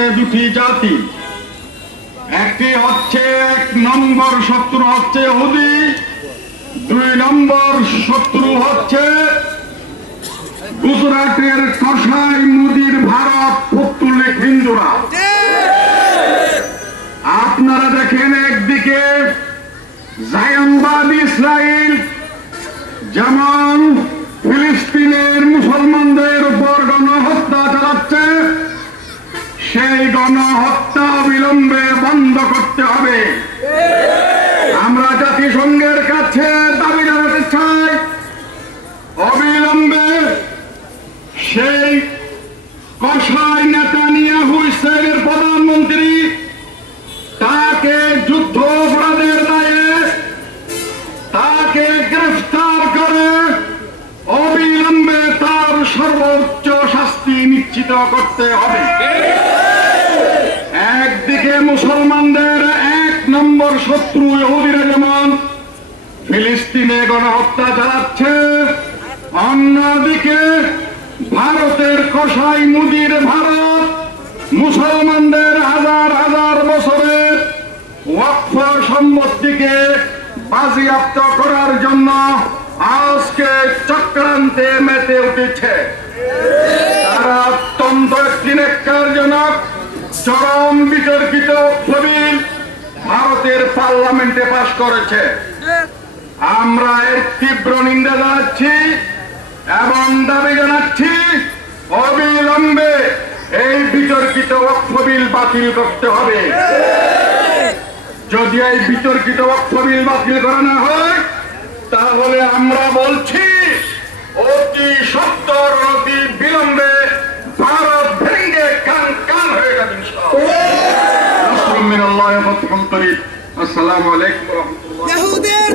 দুটি জাতি, একটি হচ্ছে ১ নম্বর শত্রু হচ্ছে ইহুদি, ২ নম্বর শত্রু হচ্ছে গুজরাটের কসাই মুদির ভারত পৌত্তলিক হিন্দুরা। আপনারা দেখেন, একদিকে জায়নবাদ ইসরায়েল যেমন ফিলিস্তিনের মুসলমানদের উপর গণহত্যা চালাচ্ছে, সেই গণহত্যা অবিলম্বে বন্ধ করতে হবে। আমরা জাতিসংঘের কাছে দাবি জানাতে চাই, অবিলম্বে সেই কসাই নেতানিয়াহু ইসরায়েলের প্রধানমন্ত্রী, তাকে যুদ্ধ অপরাধের দায়ে তাকে গ্রেফতার করে অবিলম্বে তার সর্বোচ্চ শাস্তি নিশ্চিত করতে হবে। একদিকে মুসলমানদের ১ নম্বর শত্রু ইহুদিরা যেমন ফিলিস্তিনে গণহত্যা চালাচ্ছে, অন্যদিকে ভারতের কসাই মুদির ভারত মুসলমানদের হাজার হাজার বছরের ওয়াকফ সম্পত্তিকে বাজেয়াপ্ত করার জন্য আজকে চক্রান্তে মেতে উঠেছে। তারা অত্যন্ত একটি ন্যাক্কারজনক চরম বিতর্কিত বিল ভারতের পার্লামেন্টে পাশ করেছে। আমরা এর তীব্র নিন্দা জানাচ্ছি এবং দাবি জানাচ্ছি, অবিলম্বে এই বিতর্কিত ওয়াকফ বিল বাতিল করতে হবে। যদি এই বিতর্কিত ওয়াকফ বিল বাতিল করা না হয়, তাহলে আমরা বলছি অতি সত্বর অতি বিলম্বে ভারত ভেঙ্গে কান কান হয়ে যাবে। আসসালামু আলাইকুম ওয়া রাহমাতুল্লাহ।